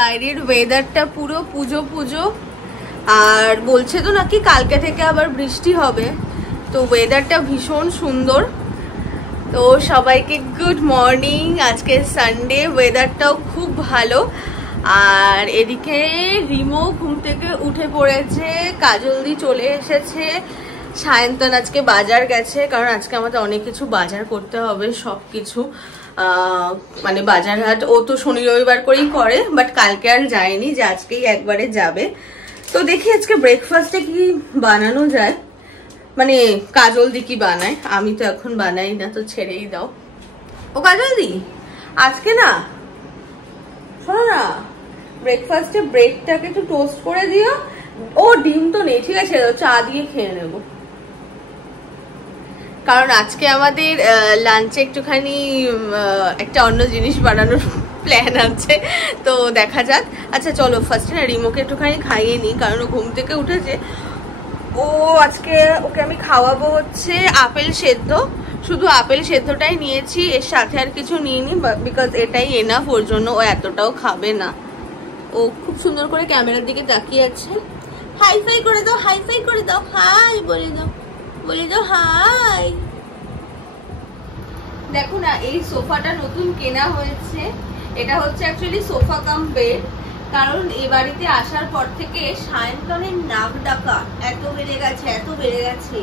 বাইরের ওয়েদারটা পুরো পুজো পুজো, আর বলছে তো নাকি কালকে থেকে আবার বৃষ্টি হবে, তো ওয়েদারটা ভীষণ সুন্দর। তো সবাইকে গুড মর্নিং। আজকে সানডে, ওয়েদারটাও খুব ভালো। আর এদিকে রিমো ঘুম থেকে উঠে পড়েছে, কাজলদি চলে এসেছে, সায়ন্তন আজকে বাজার গেছে, কারণ আজকে আমাদের অনেক কিছু বাজার করতে হবে, সব কিছু মানে বাজার হাট ও তো শনি রবিবার করেই করে, বাট কালকে আর যায়নি, যে আজকেই একবারে যাবে। তো দেখি আজকে ব্রেকফাস্টে কি বানানো যায়, মানে কাজলদি কি বানায়, আমি তো এখন বানাই না, তো ছেড়েই দাও। ও কাজলদি আজকে না, শোনো না, ব্রেকফাস্টে ব্রেডটাকে একটু টোস্ট করে দিও। ও ডিম তো নেই, ঠিক আছে, চা দিয়ে খেয়ে নেব, কারণ আজকে আমাদের লাঞ্চে একটুখানি একটা অন্য জিনিস বানানোর প্ল্যান আছে, তো দেখা যাক। আচ্ছা চলো ফার্স্টে না রিমোকে একটুখানি খাইয়ে নিই, কারণ ও ঘুম থেকে উঠেছে। ও আজকে ওকে আমি খাওয়াবো হচ্ছে আপেল সেদ্ধ, শুধু আপেল সেদ্ধটাই নিয়েছি, এর সাথে আর কিছু নিইনি, বিকজ এটাই এনাফ ওর জন্য, ও এতটাও খাবে না। ও খুব সুন্দর করে ক্যামেরার দিকে তাকিয়ে আছে। হাই ফাই করে দাও, হাই ফাই করে দাও, হাই বলে দাও, বলে দাও হাই। দেখো না, এই সোফাটা নতুন কেনা হয়েছে, এটা হচ্ছে অ্যাকচুয়ালি সোফা কাম বেড, কারণ এ বাড়িতে আসার পর থেকে সায়ন্তনের নাক ডাকা এত বেড়ে গেছে, এত বেড়ে গেছে,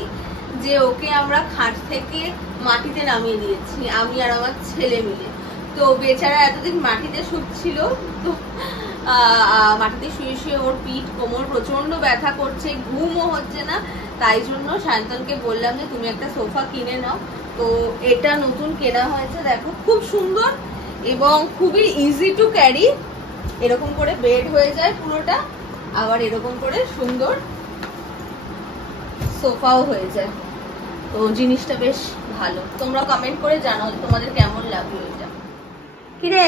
যে ওকে আমরা খাট থেকে মাটিতে নামিয়ে দিয়েছি, আমি আর আমার ছেলে মিলে। তো বেচারা এতদিন মাটিতে শুচ্ছিল, তো মাটিতে শুয়ে শুয়ে ওর পিঠ কোমর প্রচন্ড ব্যথা করছে, ঘুমও হচ্ছে না, তাই জন্য সায়ন্তনকে বললাম যে তুমি একটা সোফা কিনে নাও। তো এটা নতুন কেনা হয়েছে, দেখো খুব সুন্দর এবং খুবই ইজি টু ক্যারি, এরকম করে বেড হয়ে যায় পুরোটা, আবার এরকম করে সুন্দর সোফাও হয়ে যায়, তো জিনিসটা বেশ ভালো। তোমরা কমেন্ট করে জানাও তোমাদের কেমন লাগলো এটা। কিরে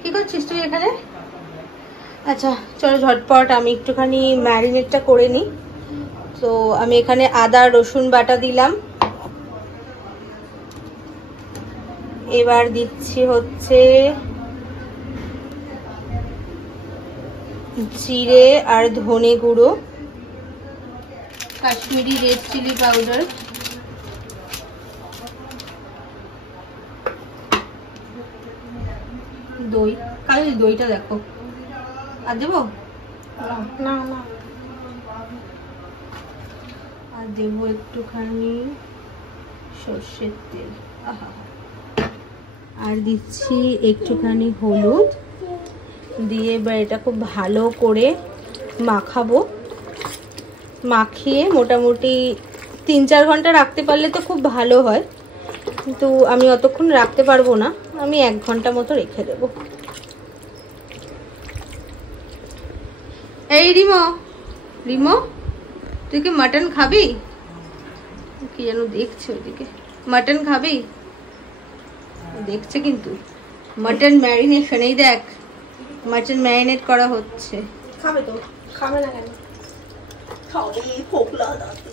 কি করছিস তুই এখানে? আচ্ছা চলো ঝটপট আমি একটুখানি ম্যারিনেটটা করে নিই। তো আমি এখানে আদা রসুন বাটা দিলাম, এবার দিচ্ছি হচ্ছে জিরে আর ধনে গুঁড়ো, কাশ্মীরি রেড চিলি পাউডার, দই, কাল দইটা দেখো, আর দেবো না না, আর দেবো একটুখানি সর্ষের তেল, আহা, আর দিচ্ছি একটুখানি হলুদ দিয়ে, এবার এটা খুব ভালো করে মাখাবো। মাখিয়ে মোটামুটি 3-4 ঘন্টা রাখতে পারলে তো খুব ভালো হয়, কিন্তু আমি অতক্ষণ রাখতে পারবো না, আমি 1 ঘন্টা মতো রেখে দেবো। এই রিমো, রিমো তুই কি মাটন খাবি? কি যেন দেখছে ওইদিকে, মাটন খাবি? দেখছে কিন্তু মাটন ম্যারিনেশন, এই দেখ মাটন ম্যারিনেট করা হচ্ছে। খাবে তো, খাবে না কেন? খাবে, ফোকলা দাঁতে।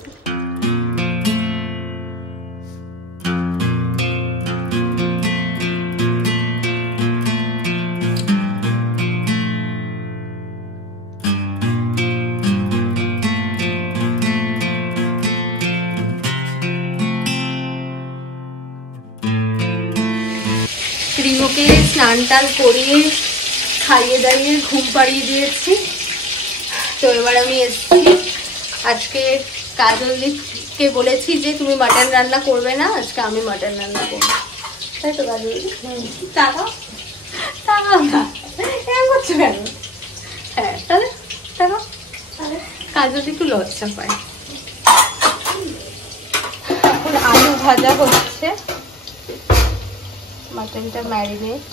রিমোকে স্নান টান করিয়ে খাইয়ে দাঁড়িয়ে ঘুম পাড়িয়ে দিয়েছি। তো এবার আমি এসেছি, আজকে কাজলকে বলেছি যে তুমি মাটন রান্না করবে না, আজকে আমি মাটন রান্না করবো, তাই তো কাজল? টাকা টাকা না এরকম করছো কেন? হ্যাঁ তাহলে টাকা, কাজল একটু লজ্জা পায়। এখন আলু ভাজা হচ্ছে, মাটনটা ম্যারিনেট,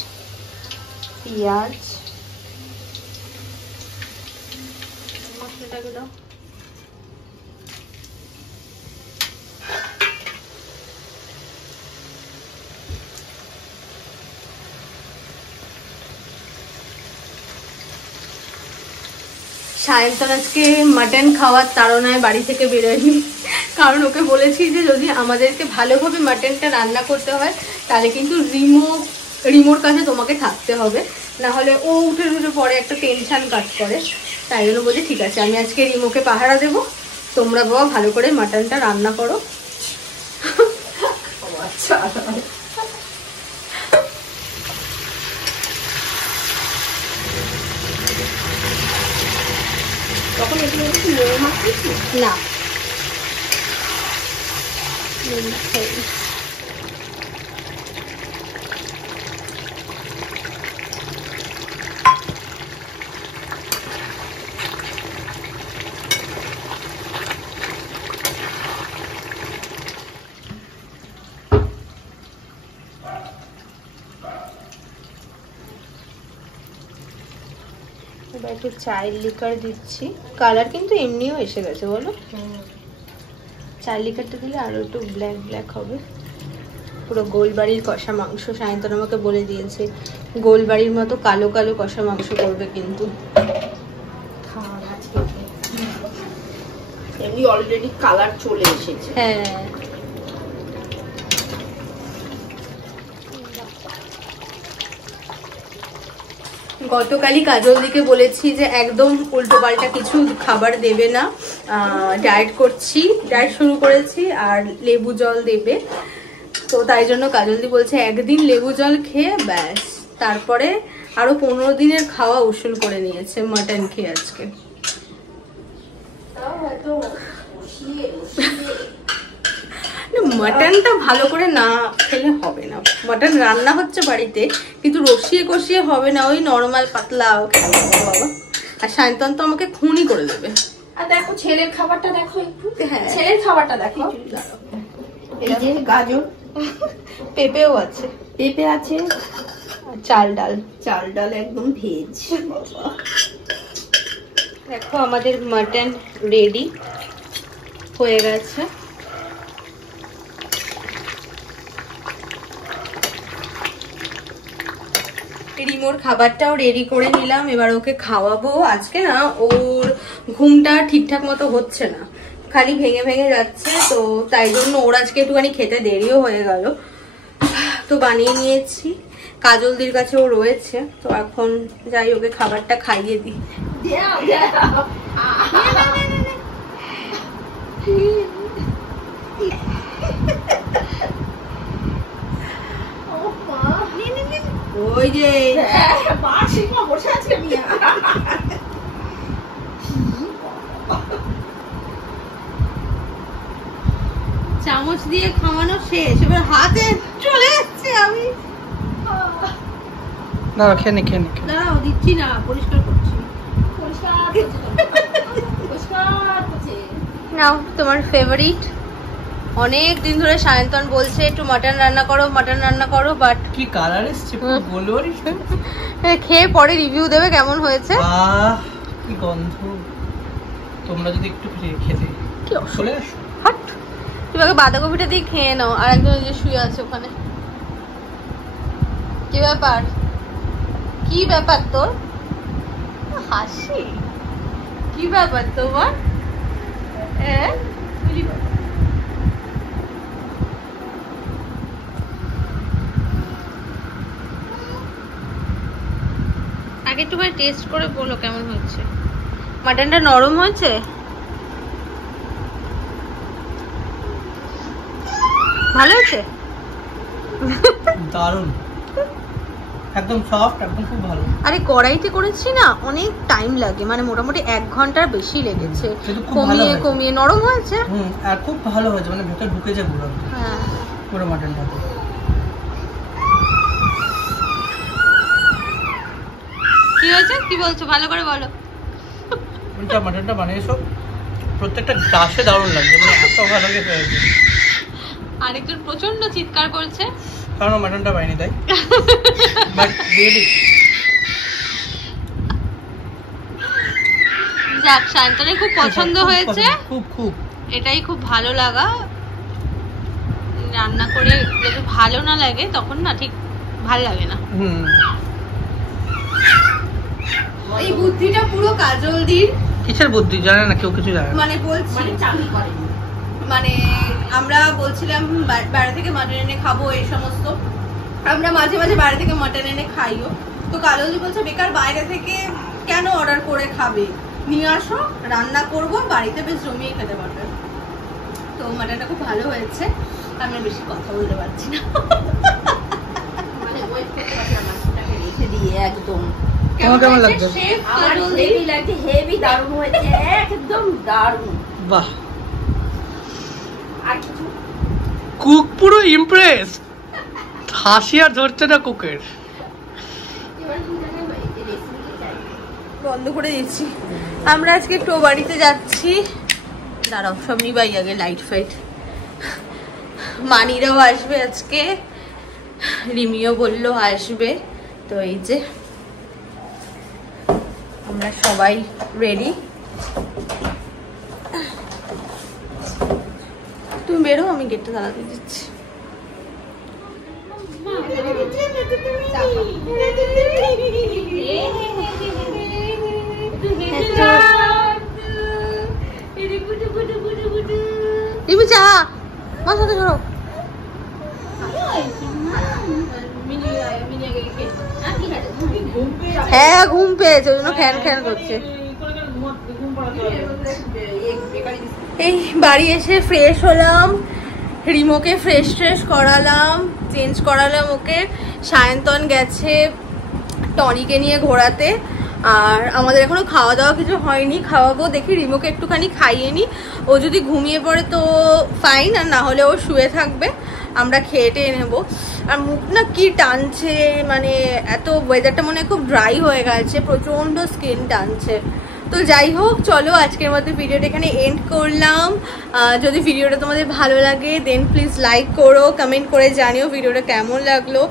পেঁয়াজ, মশলাটাকে দাও, সায়ন্তন আজকে মাটন খাওয়ার তাড়নায় বাড়ি থেকে বেরোয়নি, কারণ ওকে বলেছি যে যদি আমাদেরকে ভালোভাবে মাটনটা রান্না করতে হয় তাহলে কিন্তু রিমোর কাছে তোমাকে থাকতে হবে, না হলে ও উঠে পরে একটা টেনশন কাজ করে। তাই জন্য বলছি ঠিক আছে আমি আজকে রিমোকে পাহারা দেবো, তোমরা বাবা ভালো করে মাটনটা রান্না করো। আচ্ছা তখন এগুলো কি নুন মাখিস না এবার একটু চায়ের লিকার দিচ্ছি, কালার কিন্তু এমনিও এসে গেছে বলো। চায়ের লিকারটা দিলে আরো একটু ব্ল্যাক ব্ল্যাক হবে। পুরো গোলবাড়ির কষা মাংস, সায়ন্তন আমাকে বলে দিয়েছে গোলবাড়ির মতো কালো কালো কষা মাংস করবে কিন্তু। এমনি অলরেডি কালার চলে এসেছে। হ্যাঁ গতকালই কাজল দিকে বলেছি যে একদম উল্টো পাল্টা কিছু খাবার দেবে না, ডায়েট করছি, ডায়েট শুরু করেছি আর লেবু জল দেবে। তো তাই জন্য কাজল দি বলছে একদিন লেবু জল খেয়ে ব্যাস, তারপরে আরো 15 দিনের খাওয়া উসুল করে নিয়েছে মাটন খেয়ে আজকে। মাটনটা ভালো করে না খেলে হবে না, মাটন রান্না হচ্ছে বাড়িতে কিন্তু রসিয়ে কষিয়ে হবে না, ওই নরমাল পাতলা খেতে হবে বাবা। আর সায়ন্তন তো আমাকে খুনই করে দেবে। আর দেখো ছেলের খাবারটা দেখো একটু, হ্যাঁ ছেলের খাবারটা দেখো, এই যে গাজর, পেঁপেও আছে, পেঁপে আছে, চাল ডাল, চাল ডাল একদম ভেজ। দেখো আমাদের মাটন রেডি হয়ে গেছে। রিমোর খাবারটাও রেডি করে নিলাম, এবার ওকে খাওয়াবো। আজকে না ওর ঘুমটা ঠিকঠাক মতো হচ্ছে না, খালি ভেঙে ভেঙে যাচ্ছে, তো তাই জন্য ওর আজকে একটুখানি খেতে দেরিও হয়ে গেল। তো বানিয়ে নিয়েছি, কাজলদির কাছেও রয়েছে, তো এখন যাই ওকে খাবারটা খাইয়ে দিই। ওই যে বসে আছে চামচ দিয়ে খাওয়ানো শেষ, এবার হাতে চলে যাচ্ছে। আমি না খেয়ে নে দাঁড়াও দিচ্ছি না, পরিষ্কার করছি। নাও তোমার ফেভারিট, অনেক দিন ধরে সায়ন্তন বলছে একটু মাটন রান্না করো, বাট কি কালার এসছে পুরো গোলবাড়ি। খেয়ে পরে রিভিউ দেবে কেমন হয়েছে। বাহ কি গন্ধ, তোমরা যদি একটু খেতে চলে আসো। হট তুমি আগে বাঁধাকপিটা দিয়ে খেয়ে নাও, আর একজন যে শুয়ে আছে ওখানে। কি ব্যাপার তোর হাসি, কি ব্যাপার তোমার? আগে একটু টেস্ট করে বলো কেমন হচ্ছে। মাটনটা নরম হয়েছে, ভালো হয়েছে, দারুণ, একদম সফট, একদম খুব ভালো। আরে কড়াইতে করেছি না, অনেক টাইম লাগে, মানে মোটামুটি 1 ঘন্টার বেশি লেগেছে, কমিয়ে নরম হয়েছে। আর খুব ভালো হয়েছে, মানে ভেতর ঢুকে যায় পুরো। হ্যাঁ পুরো মাটনটা। কি হয়েছে, কি বলছো, ভালো করে বলো। মাটনটা বানিয়েছো, প্রত্যেকটা গাছে দারুণ লাগছে, মানে এত ভালো হয়েছে। আরেকজন প্রচন্ড চিৎকার করছে কারণ মাটনটা বানিয়ে দেয়, বাট রিয়েলি যাক, সায়ন্তনের খুব পছন্দ হয়েছে, খুব এটাই খুব ভালো লাগা। রান্না করে যদি ভালো না লাগে তখন না ঠিক ভালো লাগে না। এই বুদ্ধিটা পুরো কাজলদির। কিসের বুদ্ধি জানে না কেউ, কিছু জানে না, মানে বলছি মানে আমরা বলছিলাম বাইরে থেকে মাটন এনে খাবো, এই সমস্ত আমরা মাঝে মাঝে বাইরে থেকে মাটন এনে খাইও, তো কাজলদি বলছে বেকার বাইরে থেকে কেন অর্ডার করে খাবে, নিয়ে আসো, রান্না করবো, বাড়িতে বেশ জমিয়ে খেতে পারবে। তো মাটনটা খুব ভালো হয়েছে, আমি বেশি কথা বলতে পারছি না, মানে ওয়েট করতে পারছি না, মাছটাকে রেখে দিয়ে একদম। তোমার কেমন লাগছে? আমার হেভি লাগছে, হেভি দারুণ হয়েছে, একদম দারুণ। বাহ, আর কিছু কুক পুরো ইমপ্রেস, হাসি আর ধরছে না কুকের। এবার কি জানেন রেসিপি চাই, বন্ধ করে দিচ্ছি। আমরা আজকে একটু ও বাড়িতে যাচ্ছি, দাঁড়াও সব নিবাই আগে লাইট ফাইট। মানিরাও আসবে আজকে, রিমিও বললো আসবে। তো এই যে আমরা সবাই রেডি। তুমি বেরো, আমি গেটটা তাড়াতে দিচ্ছি। রিমি চা মার সাথে ধরো। হ্যাঁ ঘুম পেয়েছে, ওই জন্য খ্যান খ্যান করছে। এই বাড়ি এসে ফ্রেশ হলাম, রিমোকে ফ্রেশ ট্রেশ করালাম, চেঞ্জ করালাম ওকে। সায়ন্তন গেছে টনিকে নিয়ে ঘোরাতে, আর আমাদের এখনো খাওয়া দাওয়া কিছু হয়নি, খাওয়াবো। দেখি রিমোকে একটুখানি খাইয়ে নি, ও যদি ঘুমিয়ে পড়ে তো ফাইন, আর না হলে ও শুয়ে থাকবে, আমরা খেয়ে টেয়ে নেবো। আর মুখ না কি টানছে, মানে এত ওয়েদারটা মনে হয় খুব ড্রাই হয়ে গেছে, প্রচণ্ড স্কিন টানছে। তো যাই হোক, চলো আজকের মধ্যে ভিডিওটা এখানে এন্ড করলাম। যদি ভিডিওটা তোমাদের ভালো লাগে দেন প্লিজ লাইক করো, কমেন্ট করে জানিও ভিডিওটা কেমন লাগলো।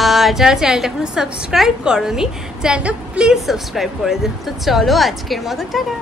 আর যারা চ্যানেলটা এখনো সাবস্ক্রাইব করোনি, চ্যানেলটা প্লিজ সাবস্ক্রাইব করে দিও। তো চলো আজকের মতো টাটা।